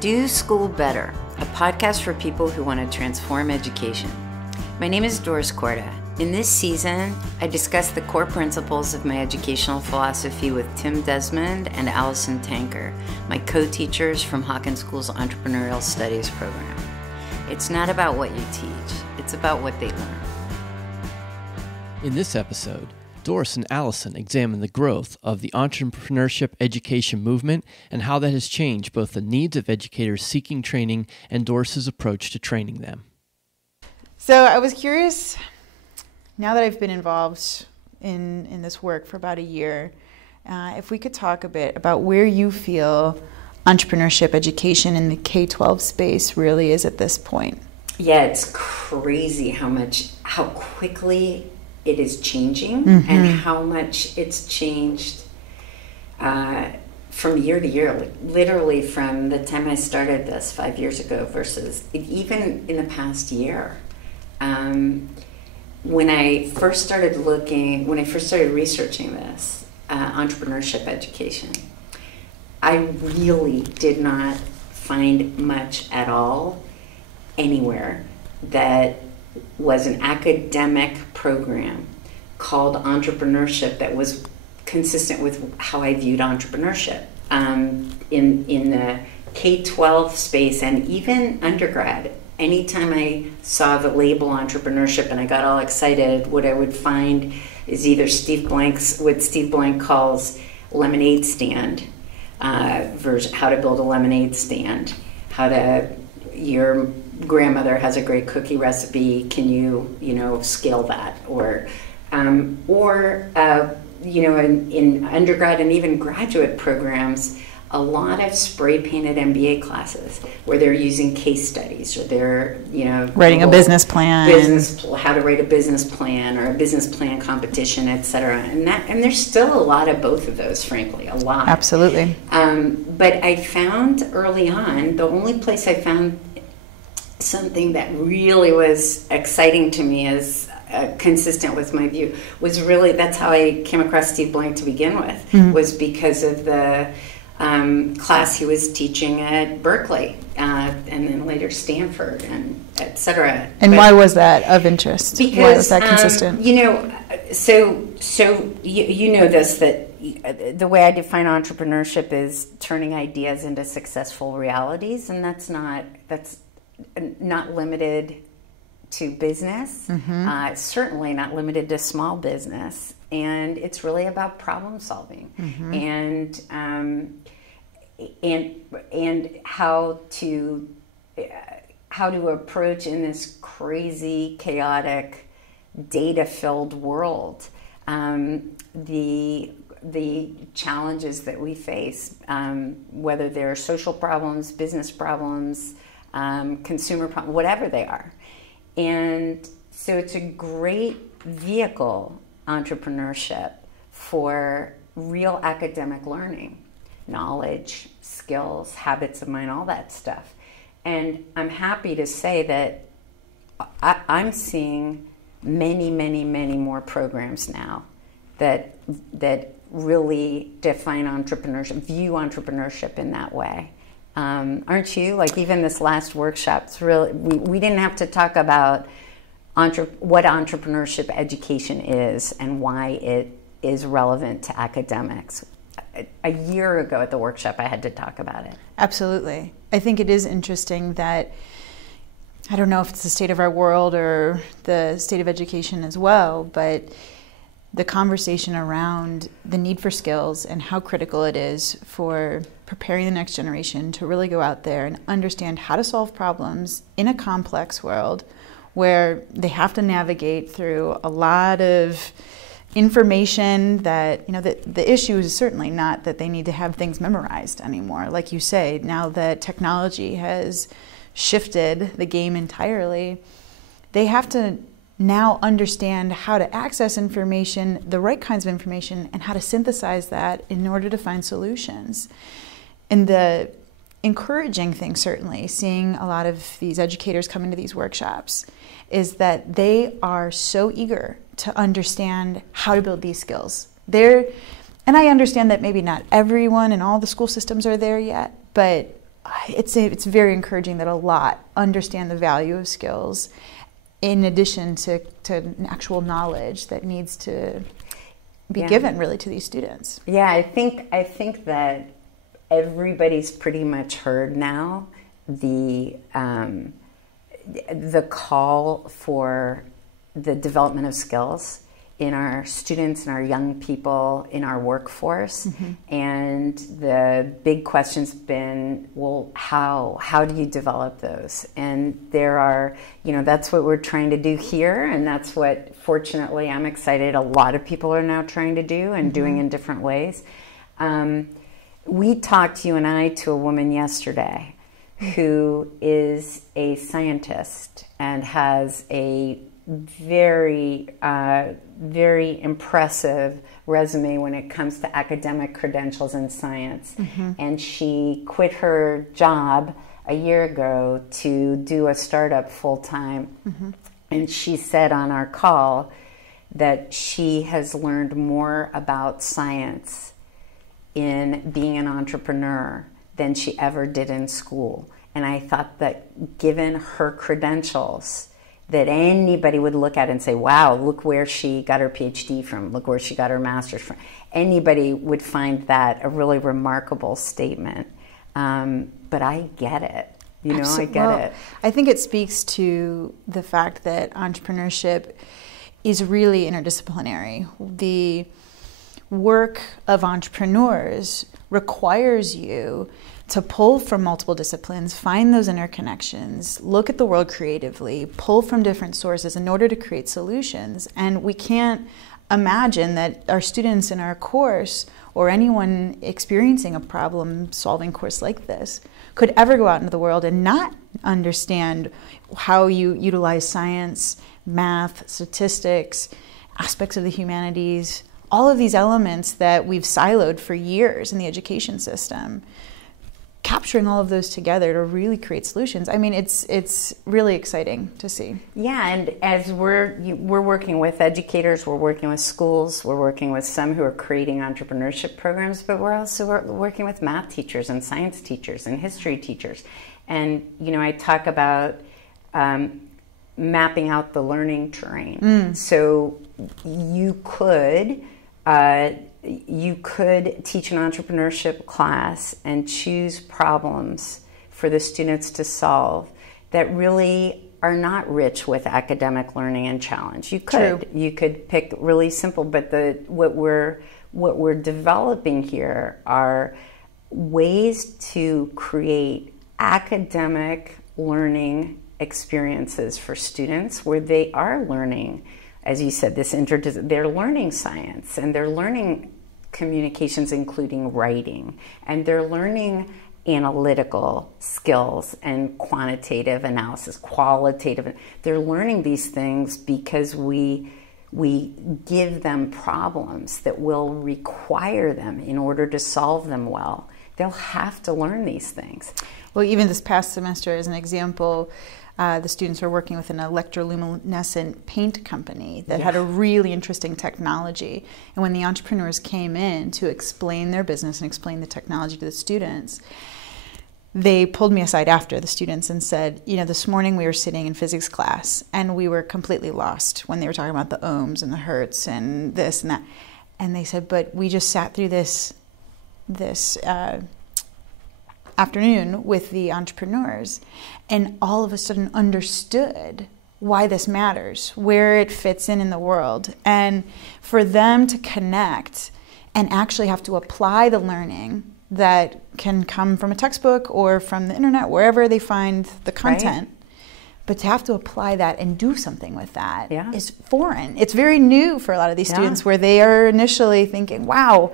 Do School Better, a podcast for people who want to transform education. My name is Doris Corda. In this season, I discuss the core principles of my educational philosophy with Tim Desmond and Alison Tanker, my co-teachers from Hawken School's Entrepreneurial Studies program. It's not about what you teach, it's about what they learn. In this episode, Doris and Alison examine the growth of the entrepreneurship education movement and how that has changed both the needs of educators seeking training and Doris's approach to training them. So I was curious, now that I've been involved in this work for about a year, if we could talk a bit about where you feel entrepreneurship education in the K-12 space really is at this point. Yeah, it's crazy how quickly it is changing and how much it's changed from year to year, like literally from the time I started this 5 years ago versus even in the past year. When I first started researching this, entrepreneurship education, I really did not find much at all anywhere that was an academic program called entrepreneurship that was consistent with how I viewed entrepreneurship in the K-12 space and even undergrad. Anytime I saw the label entrepreneurship and I got all excited, what I would find is either what Steve Blank calls lemonade stand version, how to build a lemonade stand, your grandmother has a great cookie recipe, can you scale that? Or in undergrad and even graduate programs, a lot of spray painted MBA classes where they're using case studies or they're writing a business plan, how to write a business plan or a business plan competition, etc. And there's still a lot of both of those, frankly, a lot. Absolutely. But I found early on, the only place I found something that really was exciting to me as consistent with my view was really, that's how I came across Steve Blank to begin with, was because of the class he was teaching at Berkeley and then later Stanford and et cetera. And why was that of interest? Because, why was that consistent? So you know this, that the way I define entrepreneurship is turning ideas into successful realities, and that's not limited to business, certainly not limited to small business, and it's really about problem solving and how to approach in this crazy, chaotic, data-filled world the challenges that we face, whether they're social problems, business problems, consumer problems, whatever they are. And so it's a great vehicle, entrepreneurship, for real academic learning, knowledge, skills, habits of mind, all that stuff. And I'm happy to say that I'm seeing many, many, many more programs now that really define entrepreneurship, view entrepreneurship in that way. Aren't you? Like even this last workshop, it's really, we didn't have to talk about what entrepreneurship education is and why it is relevant to academics. A year ago at the workshop, I had to talk about it. Absolutely. I think it is interesting that, I don't know if it's the state of our world or the state of education as well, but the conversation around the need for skills and how critical it is for preparing the next generation to really go out there and understand how to solve problems in a complex world where they have to navigate through a lot of information that, the issue is certainly not that they need to have things memorized anymore. Like you say, now that technology has shifted the game entirely, they have to now understand how to access information, the right kinds of information, and how to synthesize that in order to find solutions. And the encouraging thing, certainly, seeing a lot of these educators come into these workshops, is that they are so eager to understand how to build these skills. And I understand that maybe not everyone in all the school systems are there yet, but it's very encouraging that a lot understand the value of skills in addition to actual knowledge that needs to be given really to these students. Yeah, I think that everybody's pretty much heard now the call for the development of skills in our students and our young people in our workforce. And the big question's been, well, how do you develop those? And there are, that's what we're trying to do here, and that's what, fortunately, I'm excited a lot of people are now trying to do and doing in different ways. We talked, you and I, to a woman yesterday who is a scientist and has a very, very impressive resume when it comes to academic credentials in science. And she quit her job a year ago to do a startup full-time. And she said on our call that she has learned more about science in being an entrepreneur than she ever did in school. And I thought that given her credentials, that anybody would look at and say, wow, look where she got her PhD from, look where she got her master's from. Anybody would find that a really remarkable statement. But I get it. I get it. I think it speaks to the fact that entrepreneurship is really interdisciplinary. The work of entrepreneurs requires you to pull from multiple disciplines, find those interconnections, look at the world creatively, pull from different sources in order to create solutions. And we can't imagine that our students in our course or anyone experiencing a problem-solving course like this could ever go out into the world and not understand how you utilize science, math, statistics, aspects of the humanities, all of these elements that we've siloed for years in the education system. Capturing all of those together to really create solutions. I mean, it's really exciting to see. Yeah, and as we're working with educators, we're working with schools, we're working with some who are creating entrepreneurship programs, but we're also working with math teachers and science teachers and history teachers. And, I talk about mapping out the learning terrain. So you could teach an entrepreneurship class and choose problems for the students to solve that really are not rich with academic learning and challenge. You could pick really simple, but what we're developing here are ways to create academic learning experiences for students where they are learning, as you said, they're learning science and they're learning communications, including writing, and they're learning analytical skills and quantitative analysis, qualitative. They're learning these things because we give them problems that will require them in order to solve them well. They'll have to learn these things. Well, even this past semester, as an example, the students were working with an electroluminescent paint company that had a really interesting technology. And when the entrepreneurs came in to explain their business and explain the technology to the students, they pulled me aside after, the students, and said, this morning we were sitting in physics class and we were completely lost when they were talking about the ohms and the hertz and this and that. And they said, but we just sat through this afternoon with the entrepreneurs and all of a sudden understood why this matters, where it fits in the world. And for them to connect and actually have to apply the learning that can come from a textbook or from the internet, wherever they find the content, but to have to apply that and do something with that is foreign. It's very new for a lot of these students where they are initially thinking, wow,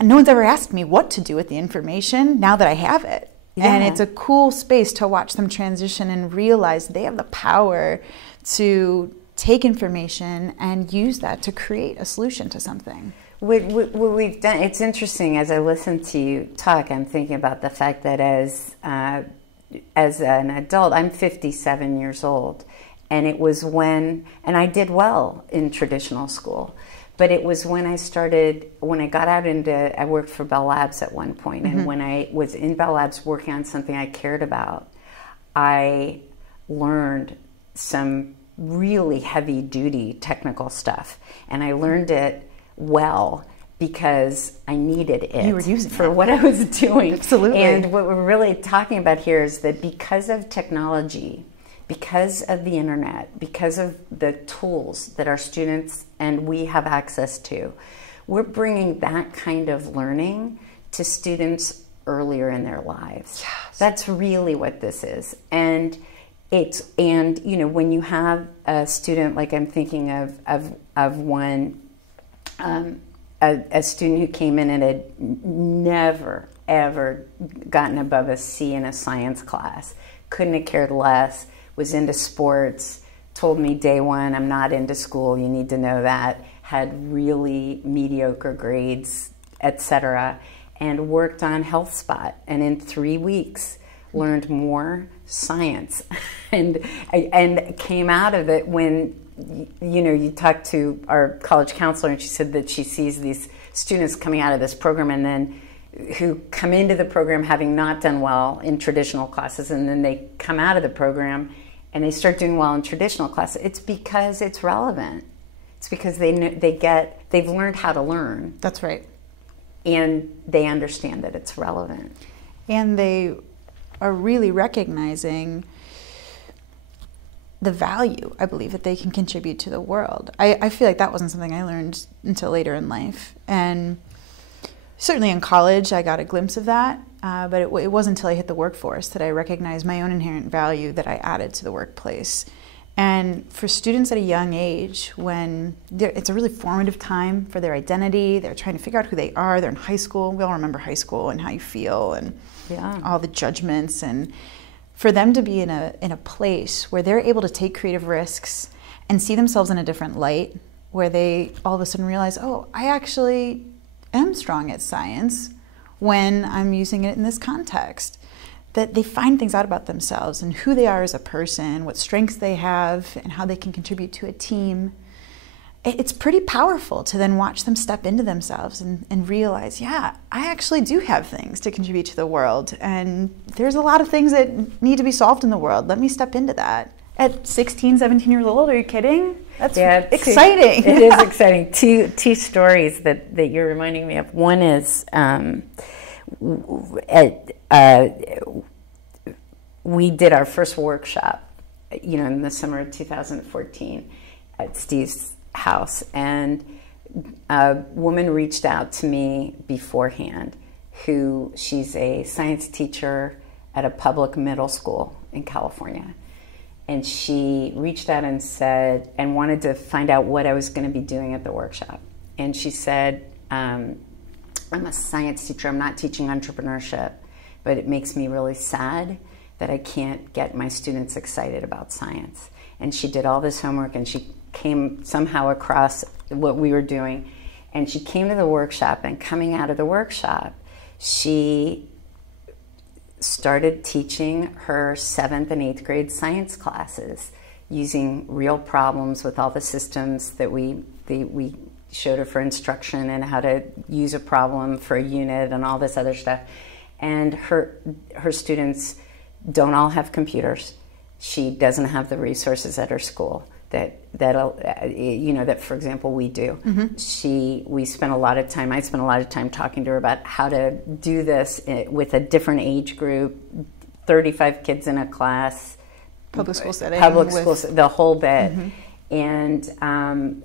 no one's ever asked me what to do with the information now that I have it. And it's a cool space to watch them transition and realize they have the power to take information and use that to create a solution to something. What we've done, it's interesting, as I listen to you talk, I'm thinking about the fact that as an adult, I'm 57 years old, and it was and I did well in traditional school, But it was when I got out I worked for Bell Labs at one point, and when I was in Bell Labs working on something I cared about, I learned some really heavy duty technical stuff, and I learned it well because I needed it. You were using for what I was doing. Absolutely. And what we're really talking about here is that because of technology, because of the internet, because of the tools that our students and we have access to, we're bringing that kind of learning to students earlier in their lives. Yes. That's really what this is. And when you have a student, like I'm thinking of one, a student who came in and had never, ever gotten above a C in a science class, couldn't have cared less, was into sports, told me day one, I'm not into school, you need to know that, had really mediocre grades, etc., and worked on HealthSpot, and in 3 weeks learned more science and came out of it. When you talk to our college counselor, and she said that she sees these students coming out of this program and then who come into the program having not done well in traditional classes, and then they come out of the program and they start doing well in traditional classes. It's because it's relevant. It's because they've learned how to learn. That's right. And they understand that it's relevant. And they are really recognizing the value, I believe, that they can contribute to the world. I feel like that wasn't something I learned until later in life. And certainly in college, I got a glimpse of that. But it wasn't until I hit the workforce that I recognized my own inherent value that I added to the workplace. And for students at a young age, when it's a really formative time for their identity, they're trying to figure out who they are, they're in high school. We all remember high school and how you feel and all the judgments. And for them to be in a place where they're able to take creative risks and see themselves in a different light, where they all of a sudden realize, oh, I actually am strong at science when I'm using it in this context. That they find things out about themselves and who they are as a person, what strengths they have, and how they can contribute to a team. It's pretty powerful to then watch them step into themselves and realize, yeah, I actually do have things to contribute to the world, and there's a lot of things that need to be solved in the world. Let me step into that. At 16, 17 years old, are you kidding? That's exciting. It is exciting. Two stories that you're reminding me of. One is we did our first workshop, in the summer of 2014 at Steve's house, and a woman reached out to me beforehand. She's a science teacher at a public middle school in California, and she reached out and wanted to find out what I was going to be doing at the workshop. And she said, I'm a science teacher, I'm not teaching entrepreneurship, but it makes me really sad that I can't get my students excited about science. And she did all this homework, and she came somehow across what we were doing, and she came to the workshop, and coming out of the workshop, she started teaching her 7th and 8th grade science classes using real problems with all the systems that we showed her for instruction and how to use a problem for a unit and all this other stuff. And her students don't all have computers. She doesn't have the resources at her school that for example we do. I spent a lot of time talking to her about how to do this with a different age group, 35 kids in a class, public school setting, the whole bit. And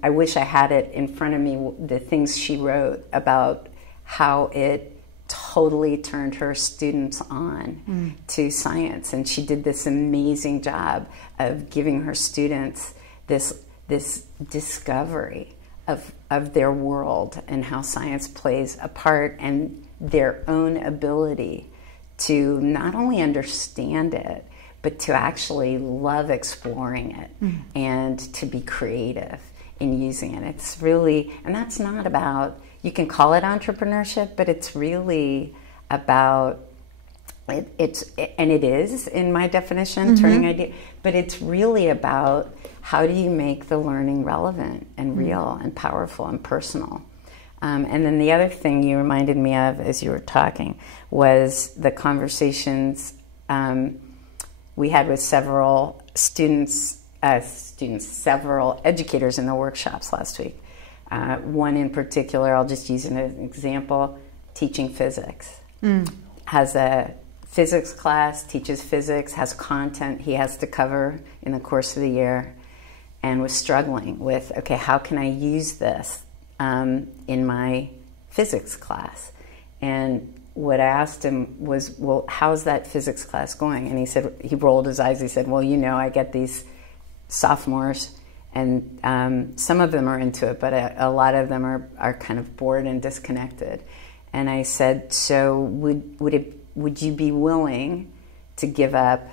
I wish I had it in front of me, the things she wrote about how it totally turned her students on to science. And she did this amazing job of giving her students this discovery of their world and how science plays a part, and their own ability to not only understand it, but to actually love exploring it and to be creative in using it. It's really, and that's not about, you can call it entrepreneurship, but it's really about it is in my definition, turning idea, but it's really about how do you make the learning relevant and real and powerful and personal. And then the other thing you reminded me of as you were talking was the conversations we had with several several educators in the workshops last week. One in particular, I'll just use an example, teaching physics. Has a physics class, teaches physics, has content he has to cover in the course of the year, and was struggling with, okay, how can I use this in my physics class? And what I asked him was, well, how's that physics class going? And he said, he rolled his eyes, he said, well, I get these sophomores, and some of them are into it, but a lot of them are kind of bored and disconnected. And I said, so would you be willing to give up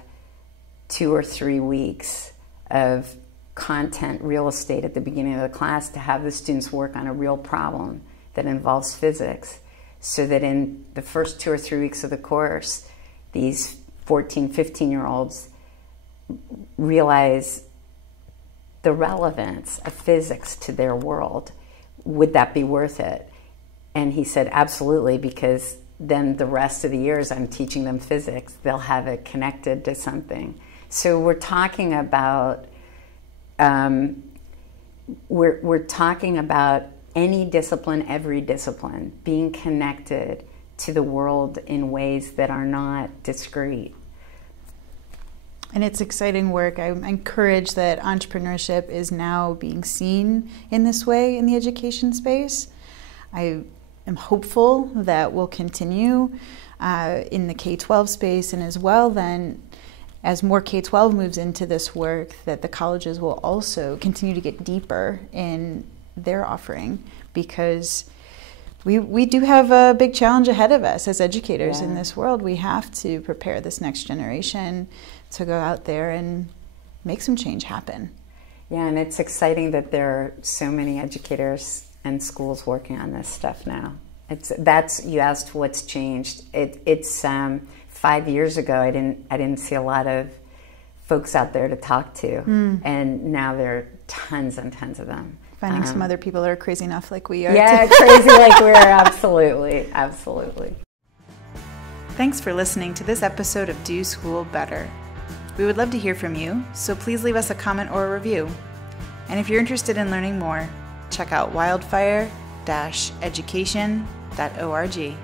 2 or 3 weeks of content real estate at the beginning of the class to have the students work on a real problem that involves physics, so that in the first 2 or 3 weeks of the course, these 14, 15-year-olds realize the relevance of physics to their world? Would that be worth it? And he said, absolutely, because then the rest of the years I'm teaching them physics, they'll have it connected to something. So we're talking about we're talking about any discipline, every discipline, being connected to the world in ways that are not discrete. And it's exciting work. I'm encouraged that entrepreneurship is now being seen in this way in the education space. I am hopeful that will continue in the K-12 space, and as well then as more K-12 moves into this work, that the colleges will also continue to get deeper in their offering, because we do have a big challenge ahead of us as educators in this world. We have to prepare this next generation to go out there and make some change happen. Yeah, and it's exciting that there are so many educators and schools working on this stuff now. You asked what's changed. It's 5 years ago, I didn't see a lot of folks out there to talk to, and now there are tons and tons of them. Finding some other people that are crazy enough like we are. Yeah, crazy like we are, absolutely, absolutely. Thanks for listening to this episode of Do School Better. We would love to hear from you, so please leave us a comment or a review. And if you're interested in learning more, check out wildfire-education.org.